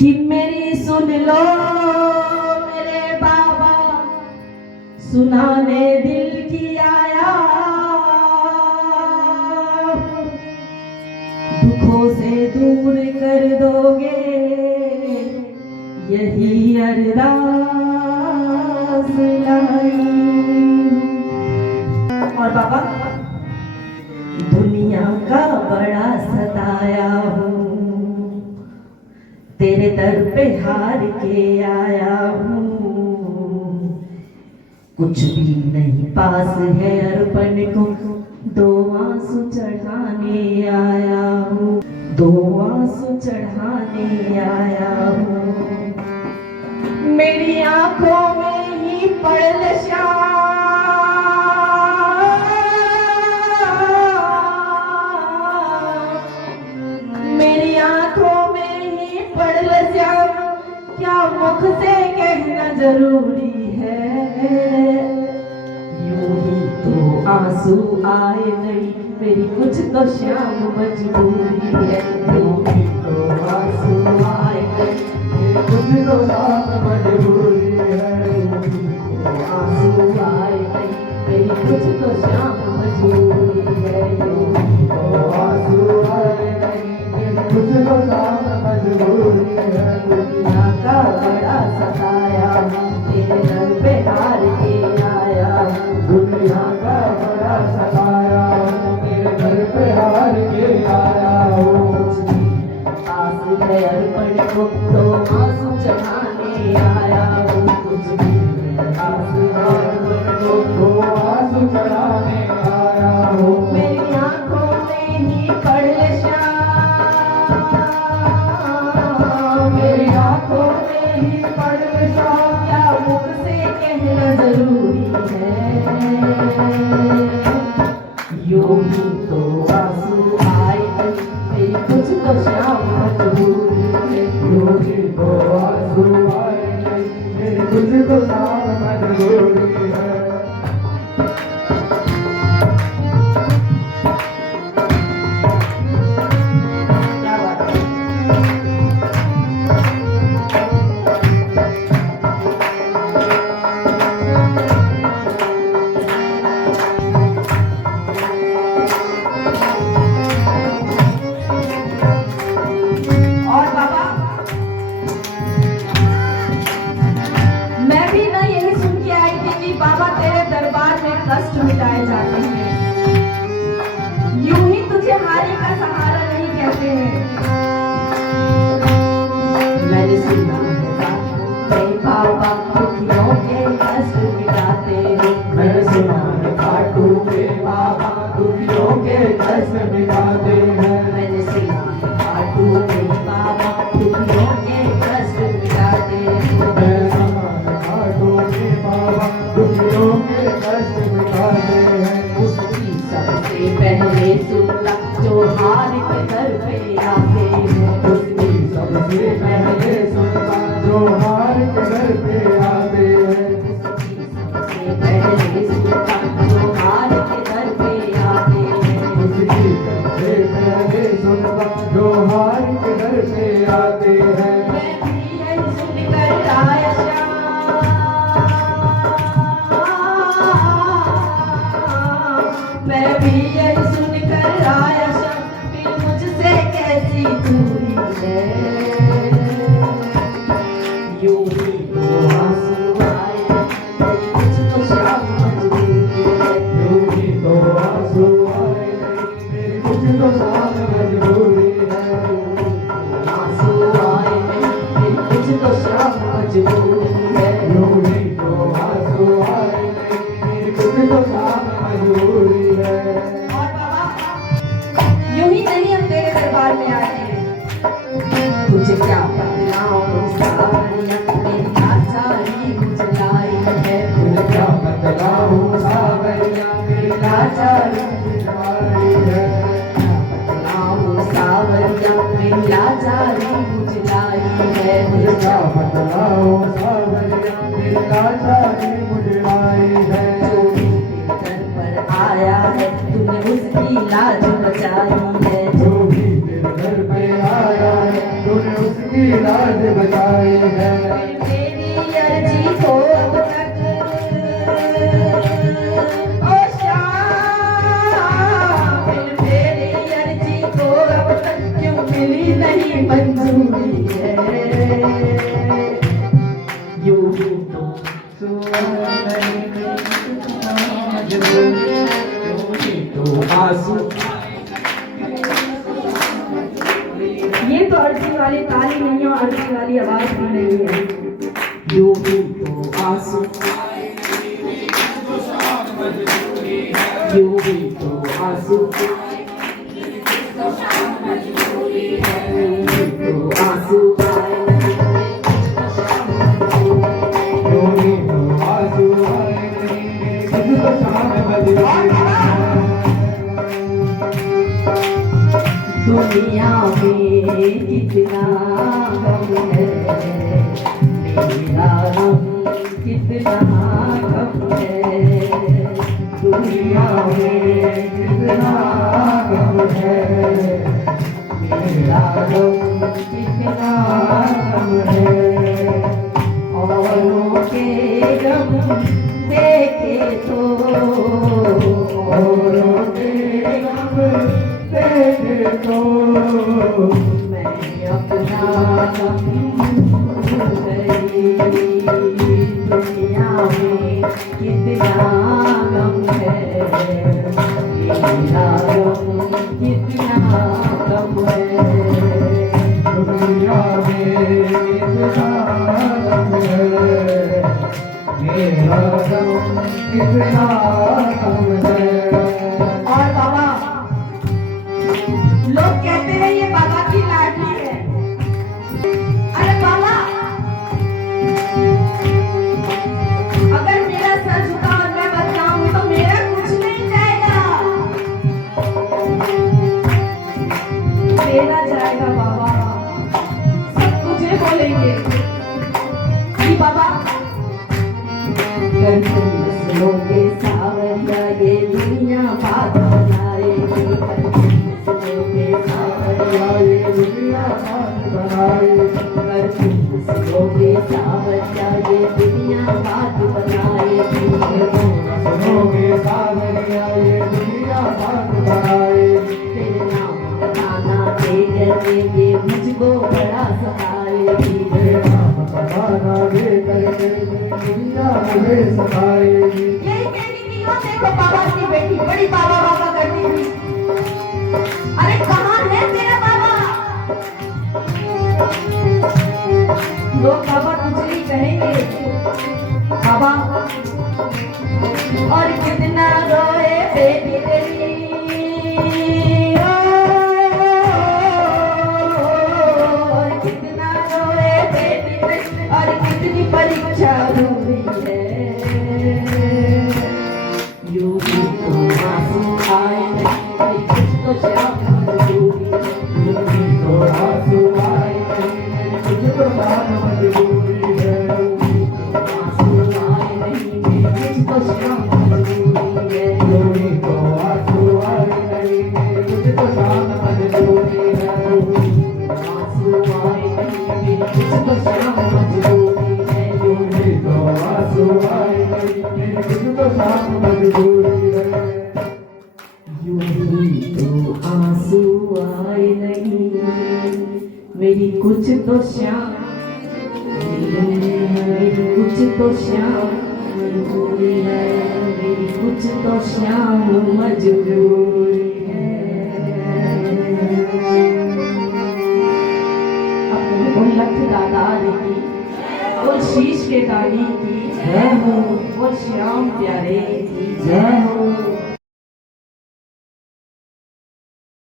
कि मेरी सुन लो मेरे बाबा, सुनाने दिल की आया, दुखों से दूर कर दोगे यही अरदास लाई। और बाबा, दुनिया का बड़ा सताया हूँ, तेरे दर पे हार के आया हूँ, कुछ भी नहीं पास है अर्पण को, दो आंसू चढ़ाने आया हूँ, दो आंसू चढ़ाने आया हूँ। मेरी आंखों में ही पड़ल श्याम, मेरी आंखों में ही पड़ल श्याम, क्या मुख से कहना जरूरी है, यूं ही तो आंसू आए नहीं, मेरी कुछ तो श्याम मजबूरी है, यूं ही तो आंसू आए नहीं, कुछ तो श्याम मजबूरी है, यूं ही तो आंसू आए नहीं, मेरी कुछ तो श्याम मजबूरी है, यूं ही तो आंसू आए नहीं, मेरी कुछ तो श्याम मजबूरी है। दुनिया का बड़ा सताया हूँ, तेरे दर पे हार के आया हूँ, दुनिया का बड़ा सताया हूँ, तेरे दर पे हार के आया हूँ। आंसू है अर्पण को तो आंसू चढ़ाने आया हूँ, कुछ भी आंसू है अर्पण को तो आंसू चढ़ाने आया हूँ। मेरी आंखों में ही पड़ल श्याम, मेरी आंखों में ही पड़ल श्याम, क्या मुख से कहना जरूरी है, यूं ही तो आंसू आए नहीं, मेरी कुछ तो श्याम मजबूरी है, यूं ही तो आंसू आए नहीं, मेरी कुछ तो श्याम मजबूरी है। क्या बात है। और बाबा, मैं भी ना यही सुन के आई थी कि बाबा तेरे दरबार में कष्ट मिटाए जाते हैं, यूं ही तुझे हारी का सहारा नहीं कहते हैं। मैंने सुना है बाबा दुखियों के कष्ट मिटाते हो, मैंने सुना है खाटू के बाबा दुखियों के कष्ट मिटाते हैं, मैंने सुना है खाटू के बाबा दुखियों के कष्ट मिटाते हो, मैंने सुना है खाटू के बाबा दुखियों के कष्ट मिटाते हैं। उसकी सबसे पहले सुनता जो हार के दर पे आते हैं, उसकी सबसे पहले सुनता जो हार के दर पे आते हैं, उसकी सबसे पहले सुनता जो हार के दर पे आते हैं, उसकी सबसे पहले सुनता जो हार के दर पे आते हैं। मैं भी यही सुनकर आया श्याम, मैं भी यही सुनकर आया श्याम, फिर मुझसे कैसी दूरी है, यूं ही तो आंसू आए नहीं, कुछ तो श्याम मजबूरी है, यूं ही तो आंसू आए नहीं, मेरी कुछ तो श्याम मजबूरी है, आंसू आए नहीं, मेरी कुछ तो श्याम मजबूरी है, यूं ही तो आंसू आए नहीं, मेरी कुछ तो श्याम मजबूरी है। और बाबा, यूं ही नहीं हम तेरे दरबार में आए हैं, तुझे क्या बतलाऊं सावरिया, मेरी लाचारी मुझे लाई है, तुझे क्या बतलाऊं सावरिया, मेरी लाचारी मुझे लाई है, बतलाऊं सावरिया, मेरी लाचारी मुझे लाई है, तुझे क्या बतलाऊं सावरिया, मेरी लाचारी मुझे लाई है। जो भी तेरे दर पर आया है तूने उसकी लाज बचाई है, जो भी तेरे दर पे आया है तूने उसकी लाज बचाए हैं। मेरी अर्जी को अब तक ओ श्याम, मेरी अर्जी को अब तक क्यों मिली नहीं मंजूरी है। यूं ही तो आंसू ये तो अर्जी वाली ताली नहीं है और अर्जी वाली आवाज भी नहीं है। यूं ही तो आंसू यूं ही तो आंसू आंसू दुनिया में कितना गम है, मेरा गम कितना गम है। दुनिया में कितना गम है, मेरा गम कितना गम है। औरों के गम देखे तो औरों के गम देखे तो मैं अपना गम भूल गई। दुनिया में कितना गम है, मेरा गम कितना गम है। दुनिया में कितना गम है, मेरा गम कितना गम है। और बाबा, लोग कहते हैं ये बाबा की लाडली है। अरे बाबा, अगर मेरा सर झुका और मैं बचाऊं तो मेरा कुछ नहीं जाएगा, मेरा जाएगा बाबा। सब तुझे बोलेंगे कि बाबा नस्लों के सावरिया ये दुनिया बात बनाएगी। नस्लों के सावरिया ये दुनिया बात बनाएगी। नस्लों के सावरिया ये दुनिया बात बनाएगी। नस्लों के सावरिया ये दुनिया बात बनाएगी। तेरे नाम बताना तेरे ये मुझको बड़ा सताएगी। तेरे नाम बताना दे करके दुनिया मुझे सताएगी। यही कहती थी वो, देखो बाबा की बेटी बड़ी बाबा बाबा करती थी। अरे कहाँ है तेरा बाबा? लोग बाबा तुझे ही कहेंगे बाबा। और कितना रोए बेटी तेरी, और कितना रोए बेटी तेरी, और कितनी परीक्षा हुई है। यूं ही तो आंसू आए नहीं, कुछ तो श्याम मजबूरी है। यूं ही तो आंसू आए नहीं, तुझको शाम मजबूरी है। आंसू आए नहीं, कुछ तो श्याम मजबूरी है। यूं ही तो आंसू आए नहीं, तुझको शाम मजबूरी है। आंसू आए नहीं, कुछ तो श्याम मजबूरी है। यूं ही तो आंसू आए नहीं, तुझको शाम मजबूरी है। यूं ही तो आंसू आए नहीं, मेरी कुछ तो श्याम, मेरी कुछ तो श्याम मजबूरी है। मेरी कुछ तो श्याम मजबूरी है। अपने को लख दादार की, वो शीश के दानी की, जय हो, वो श्याम प्यारे की जय हो।